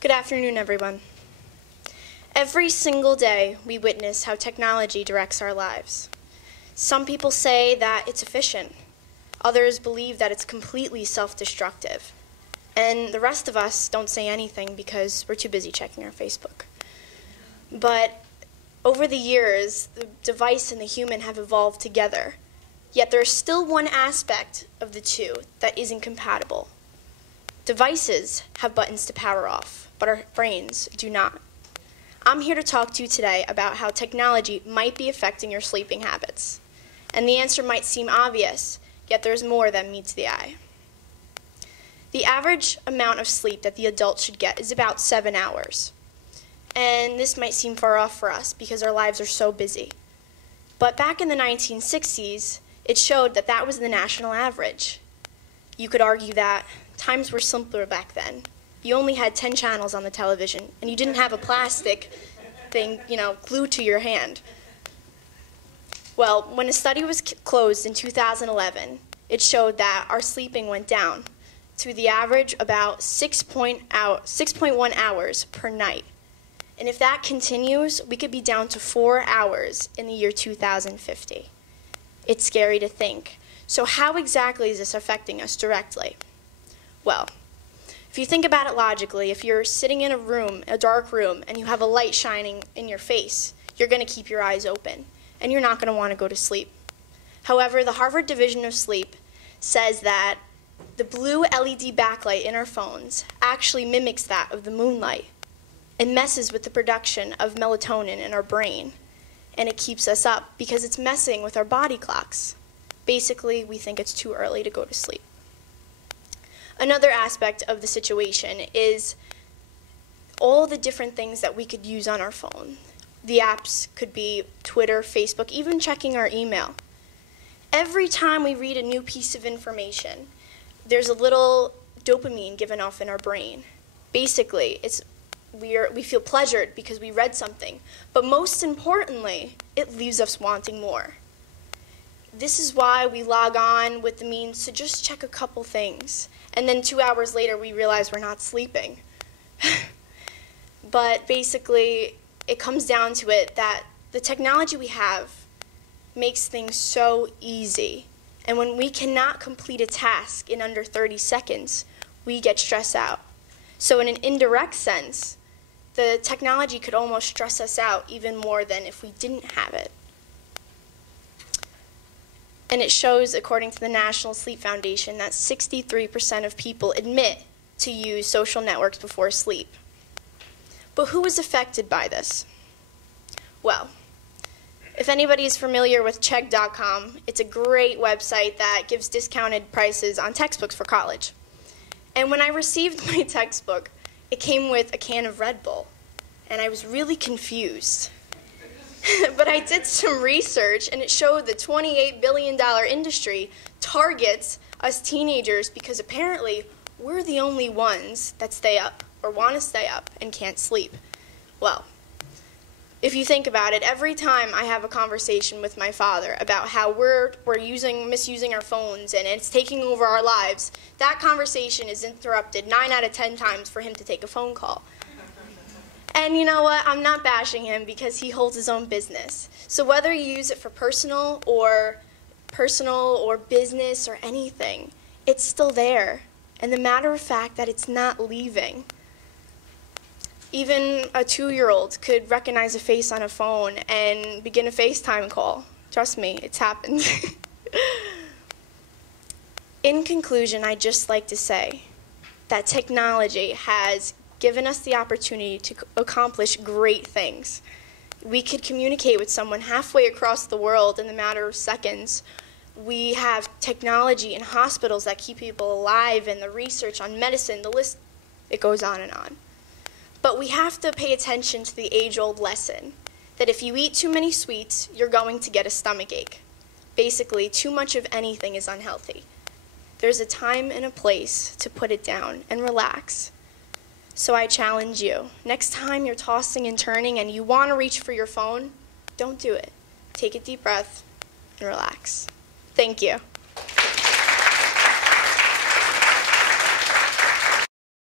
Good afternoon, everyone. Every single day, we witness how technology directs our lives. Some people say that it's efficient. Others believe that it's completely self-destructive. And the rest of us don't say anything because we're too busy checking our Facebook. But over the years, the device and the human have evolved together. Yet there's still one aspect of the two that isn't compatible. Devices have buttons to power off, but our brains do not. I'm here to talk to you today about how technology might be affecting your sleeping habits. And the answer might seem obvious, yet there's more that meets the eye. The average amount of sleep that the adult should get is about 7 hours. And this might seem far off for us because our lives are so busy. But back in the 1960s, it showed that that was the national average. You could argue that times were simpler back then. You only had 10 channels on the television, and you didn't have a plastic thing, glued to your hand. Well, when a study was closed in 2011, it showed that our sleeping went down to the average about 6.1 hours per night. And if that continues, we could be down to 4 hours in the year 2050. It's scary to think. So how exactly is this affecting us directly? Well, if you think about it logically, if you're sitting in a dark room, and you have a light shining in your face, you're going to keep your eyes open, and you're not going to want to go to sleep. However, the Harvard Division of Sleep says that the blue LED backlight in our phones actually mimics that of the moonlight. It messes with the production of melatonin in our brain, and it keeps us up because it's messing with our body clocks. Basically, we think it's too early to go to sleep. Another aspect of the situation is all the different things that we could use on our phone. The apps could be Twitter, Facebook, even checking our email. Every time we read a new piece of information, there's a little dopamine given off in our brain. Basically, we feel pleasured because we read something, but most importantly, it leaves us wanting more. This is why we log on with the means to just check a couple things, and then 2 hours later we realize we're not sleeping. But basically, it comes down to it that the technology we have makes things so easy, and when we cannot complete a task in under 30 seconds, we get stressed out. So in an indirect sense, the technology could almost stress us out even more than if we didn't have it. And it shows, according to the National Sleep Foundation, that 63% of people admit to use social networks before sleep. But who is affected by this? Well, if anybody is familiar with Chegg.com, it's a great website that gives discounted prices on textbooks for college. And when I received my textbook, it came with a can of Red Bull, and I was really confused. But I did some research, and it showed the $28 billion industry targets us teenagers because apparently we're the only ones that stay up or want to stay up and can't sleep. Well, if you think about it, every time I have a conversation with my father about how we're misusing our phones and it's taking over our lives, that conversation is interrupted 9 out of 10 times for him to take a phone call. And you know what? I'm not bashing him because he holds his own business. So whether you use it for personal or business or anything, it's still there. And the matter of fact that it's not leaving. Even a 2-year-old could recognize a face on a phone and begin a FaceTime call. Trust me, it's happened. In conclusion, I'd just like to say that technology has given us the opportunity to accomplish great things. We could communicate with someone halfway across the world in a matter of seconds. We have technology in hospitals that keep people alive, and the research on medicine, the list, it goes on and on. But we have to pay attention to the age-old lesson that if you eat too many sweets, you're going to get a stomachache. Basically, too much of anything is unhealthy. There's a time and a place to put it down and relax. So I challenge you, next time you're tossing and turning and you want to reach for your phone, don't do it. Take a deep breath and relax. Thank you.